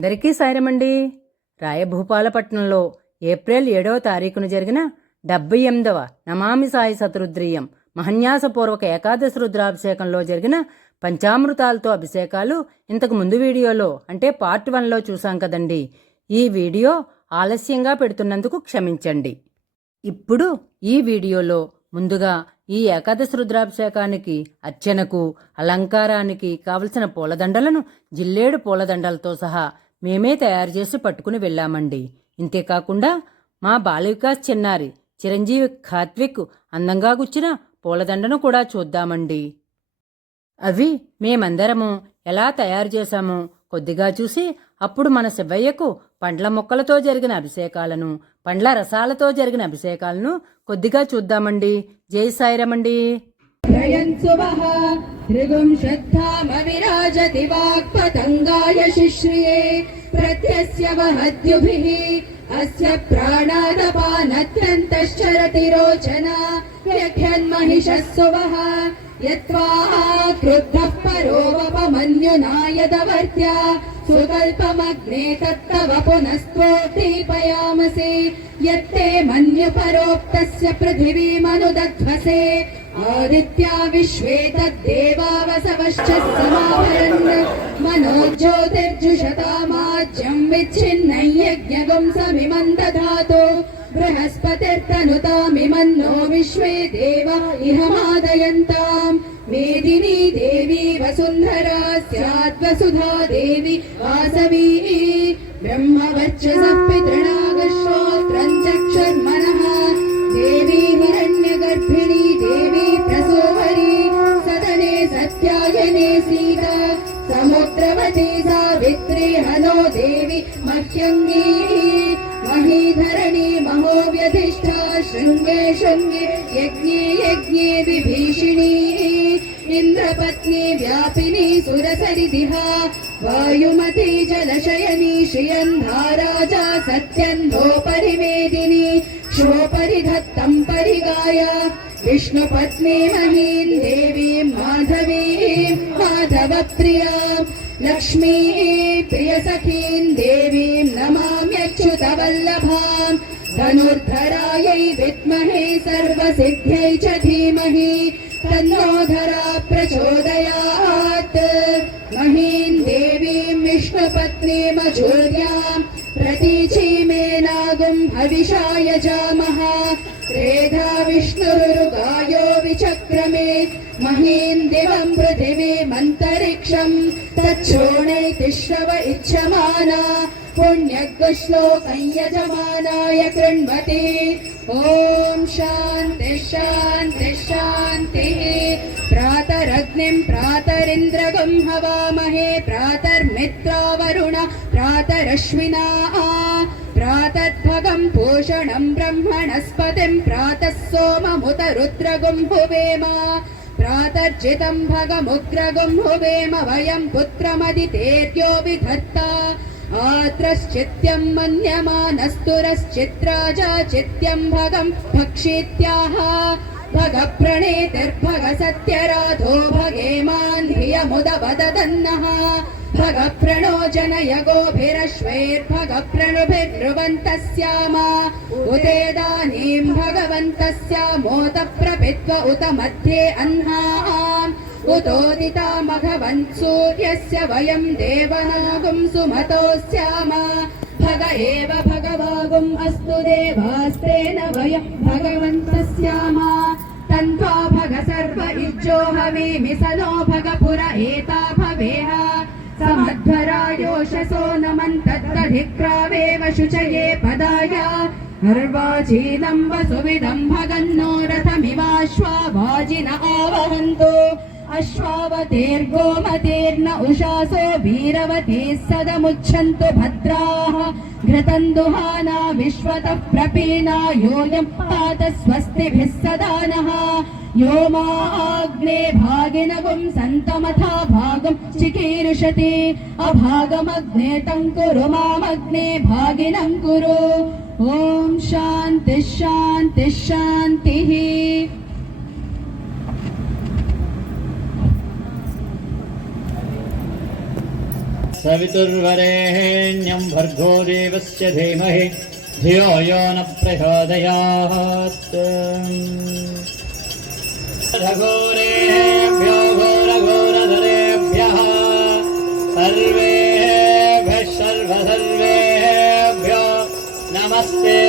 అందరికీ సాయరమండి రాయభూపాలపట్నంలో ఏప్రిల్ ఏడవ తారీఖున జరిగిన డెబ్బై ఎనిమిదవ నమామి సాయి శతరుద్రీయం మహన్యాసపూర్వక ఏకాదశి రుద్రాభిషేకంలో జరిగిన పంచామృతాలతో అభిషేకాలు ఇంతకు ముందు వీడియోలో అంటే పార్ట్ వన్లో చూసాం కదండి. ఈ వీడియో ఆలస్యంగా పెడుతున్నందుకు క్షమించండి. ఇప్పుడు ఈ వీడియోలో ముందుగా ఈ ఏకాదశి రుద్రాభిషేకానికి అర్చనకు అలంకారానికి కావలసిన పూలదండలను జిల్లేడు పూలదండలతో సహా మేమే తయారు చేసి పట్టుకుని వెళ్ళామండి. ఇంతేకాకుండా మా బాలవికాస్ చిన్నారి చిరంజీవి ఖాత్విక్ అందంగా గుచ్చిన పూలదండను కూడా చూద్దామండి. అవి మేమందరము ఎలా తయారు చేశామో కొద్దిగా చూసి అప్పుడు మన శివయ్యకు పండ్ల మొక్కలతో జరిగిన అభిషేకాలను పండ్ల రసాలతో జరిగిన అభిషేకాలను కొద్దిగా చూద్దామండి. జై సాయిరమండి. శ్రద్ధా शिश्रिये प्रत्यस्य वहद्युभिः अस्य प्राणादपानत्यन्तश्चरति रोचना व्यख्यन्महिषः सुवः यत्त्वा क्रुद्धः परोवपमन्युनायदवर्त्या सुकल्पमग्ने तत्तव पुनस्त्वोद्दीपयामसे यत्ते मन्युपरोक्तस्य पृथिवीमनुदध्वसे आदित्या विश्वे तद्देवावसवश्च समाभरन् मनोज्योतिर्जुषतामाज्यम् विच्छिन्नै यज्ञगुं समिमम् दधातु बृहस्पतिर्तनुतामिमन्नो विश्वे देवा इह मादयन्ताम् मेदिनी देवी वसुन्धरा, स्याद्वसुधा देवी वासवी। ब्रह्मवर्चसः पितृणागश्रोत्रम् समुद्रवती सावित्री हनो देवी मह्यङ्गी महीधरणी महोव्यधिष्ठा शृङ्गे शृङ्गे यज्ञे यज्ञे विभीषिणी इन्द्रपत्नी व्यापिनी सुरसरिदिहा वायुमती जलशयनी श्रियन्धाराजा सत्यन्धोपरिवेदिनी क्षोपरिधत्तम् परिगाय विष्णुपत्नी महीम् देवीं माधवीं माधवप्रिया लक्ष्मी प्रियसखीम् देवीं नमाम्यच्युतवल्लभाम् धनुर्धरायै विद्महे सर्वसिद्ध्यै च धीमहि तन्नो धरा प्रचोदयात् महीम् देवीं विष्णुपत्नीमचूर्याम् प्रतीचीमेनागुम् हविषाय जामः पृथिवीमन्तरिक्षम् तच्छोणै तिश्रव इच्छमाना पुण्यग्श्लोकं यजमानाय कृण्वति ॐ शान्ति शान्ति शान्तिः प्रातरग्निम् प्रातरिन्द्रगुं हवामहे प्रातर्मित्रावरुण प्रातरश्विना प्रातर्भगम् पोषणम् ब्रह्मणस्पतिम् प्रातः सोममुत रुद्रगुं हुवेम प्रातर्जितम् भगमुग्रगुं हुवेम वयम् पुत्रमदितेर्यो विधत्ता आत्रश्चित्यम् मन्यमानस्तुरश्चित्राजा चित्यम् भगम् भक्षीत्याह भगप्रणेतिर्भग सत्यराधो भगेमान् धियमुदवददन्नः भगप्रणो जनय गोभिरश्वैर्भगप्रणुभिर्ब्रुवन्तः स्याम उदेदानीम् भगवन्तः स्यामोत प्रपित्व उत मध्ये अह्नाम् उतोदिता मघवन् सूर्यस्य वयम् देवनागुम् सुमतो स्याम भग एव भगवागुम् अस्तु देवास्तेन वयम् भगवन्तः स्याम तन्त्वा भग सर्व इज्जो हवीमि स नो भग पुर एता भवेह समध्वरायोषसो नमन्तद्दधिक्रावेव शुचये पदाय अर्वाचीनम् वसुविदम् भगन्नो रथमिवाश्वावाजिन आवहन्तु अश्वावतेर्गोमतेर्न उषासो वीरवतीः सदमुच्छन्तु भद्राः घृतम् दुहाना विश्वतः प्रपीना योऽयम् पात स्वस्तिभिः सदा नः यो माग्ने भागिनगुम् सन्तमथा भागम् चिकीर्षति अभागमग्ने तम् कुरु मामग्ने भागिनम् कुरु ॐ शान्तिः शान्तिः शान्तिः सवितुर्वरेण्यं भर्गो देवस्य धीमहि धियो यो न प्रचोदयात् घोरेभ्यो घोरघोरधरेभ्यः सर्वेभ्यः सर्वसर्वेभ्यो नमस्ते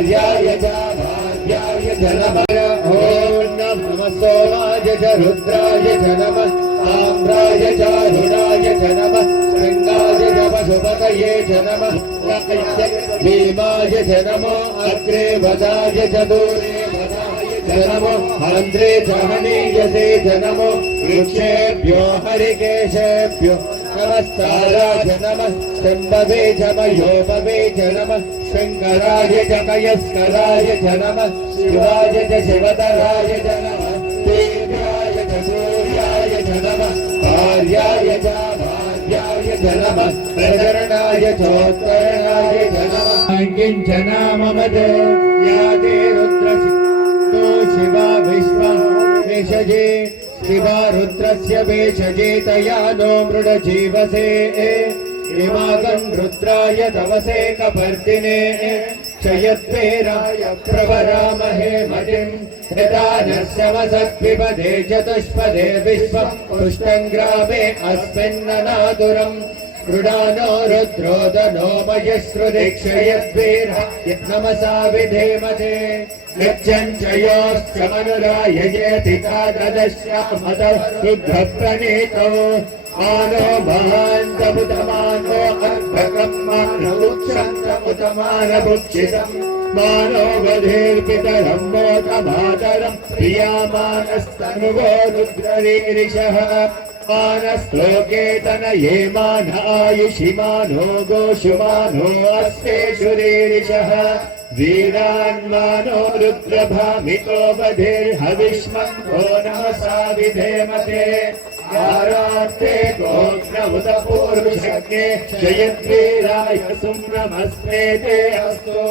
कार्याय च भार्याय च नमः ॐ नमः सोमाय च रुद्राय च नमः शृङ्गाय च पशुपतये च नमः भीमाय च नमो अग्रे वदाय च दूरे नमो आन्द्रे च हनीयसे च नमो वृक्षेभ्यो हरिकेशेभ्यो नमस्काराय नमः शम्भवे जमयोपवे जनमः शङ्कराय जमयस्कराय जनमः शिवाय च शिवतराय जनमः देव्याय च सूर्याय जनमः भार्याय च भार्याय जनमः प्रकरणाय चोत्तरणाय जनमः किञ्चना मम या ते रुद्रशिवा विश्वशजे विश्वा विषजे शिवा रुद्रस्य वेषजे तया नो मृडजीवसे इमागम् रुद्राय तवसे कपर्दिने क्षयद्वेराय प्रवरामहे मतिम् यदा नश्यमसत्पिपदे चतुष्पदे विश्वम् पुष्टम् ग्रामे अस्मिन्ननादुरम् मृडानो रुद्रोदनो मयश्रुदिक्षयद्वीर नमसा विधेमते यच्चम् च योश्च मनुराययेति कादश्यामत रुद्रप्रणीतो मानो महान्तमुतमानो अर्भकम् मानो वधेर्पितरम् मोदमातरम् प्रियामानस्तनुवो रुद्ररीरिषः मानश्लोके तनये मानायुषि मानो गोषुमानो अस्तेषु रीरिषः वीरान्मानो रुद्रभामिको वधेर्हविष्मन्तो नमसा विधेमते आरात्ते गोग्नमुदपूर्वशक्ये जयद्वीराय सुम्नमस्ते ते अस्तु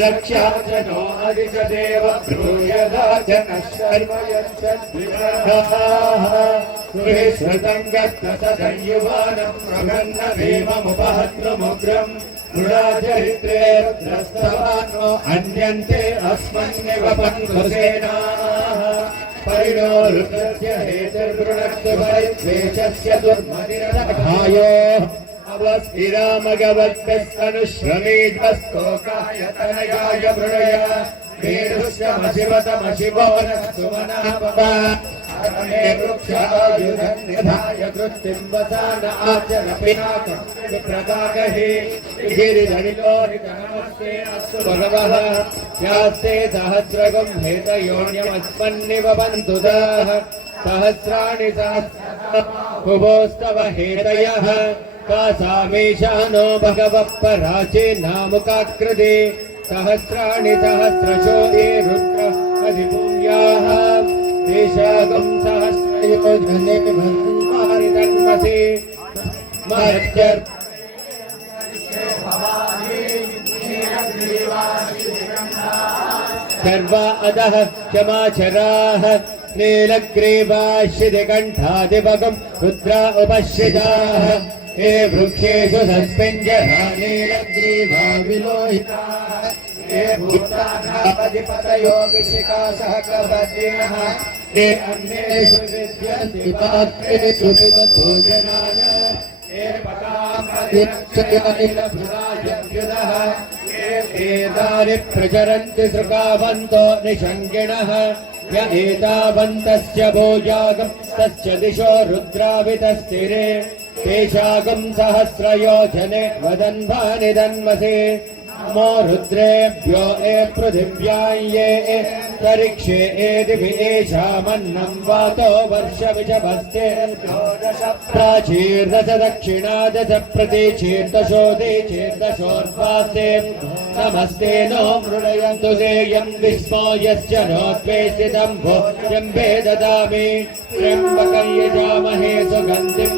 दक्षा च नो अधिजदेव ब्रूयदा च नः शर्म यच्छद्विराः सुरेश्वतम् गत्तसदयुवानम् प्रभन्न भीममुपहत्वमुग्रम् గుణాచరిత్రే రుద్రస్తవాన్వో అన్యంతే అస్మన్నివ పన్వసేనా పరిణో రుద్రస్య హేతుర్గృణక్తు పరిద్వేషస్య దుర్మతిరదభాయో అవస్థిరామగవద్భ్యస్తనుశ్రమేధ్వస్తోకాయ తనయాయ వృణయ మేరుష్యమశివతమశివవన సుమనః भगवः यास्ते सहस्रगम् हेतयोण्यमस्मन्निवबन्धुदाः सहस्राणि सहस्रभुवोस्तव हेतयः का नो भगवः पराचे सहस्राणि सहस्रशो ये रुद्र शेषगं सहस्रयोजने भन्मारिदन्मसे महत्यर् सर्वा अधः क्षमाचराः नीलग्रीवाश्रितिकण्ठादिपगं रुद्रा उपश्रिताः। हे वृक्षेषु सस्मिञ्जरा नीलग्रीवा विलोहिताः। हे भूताधापतिपतयो विशिका सहकवद्यः हे अन्येषु विद्यन्ति पात्रेषु विदभोजनाय हे पदाम्बुरायभ्युदः हे वेदानि प्रचरन्ति सृगावन्तो निषङ्गिणः य एतावन्तस्य भोजागम् तस्य दिशो रुद्रावितस्थिरे तेषाकम् सहस्रयोजने वदन्वानि दन्मसे ब्रह्मो रुद्रेभ्यो ए पृथिव्यां ये परीक्षे एदिभिषामन्नं वातो वर्षविजभस्ते प्राचीर्दश दक्षिणा दश प्रतीचीर्दशो दीचीर्दशोर्वासे नमस्ते नो मृणयन्तु सेयं विस्मो यश्च नो द्वेषितं भो यं वे ददामि त्र्यम्बकं यजामहे सुगन्धिम्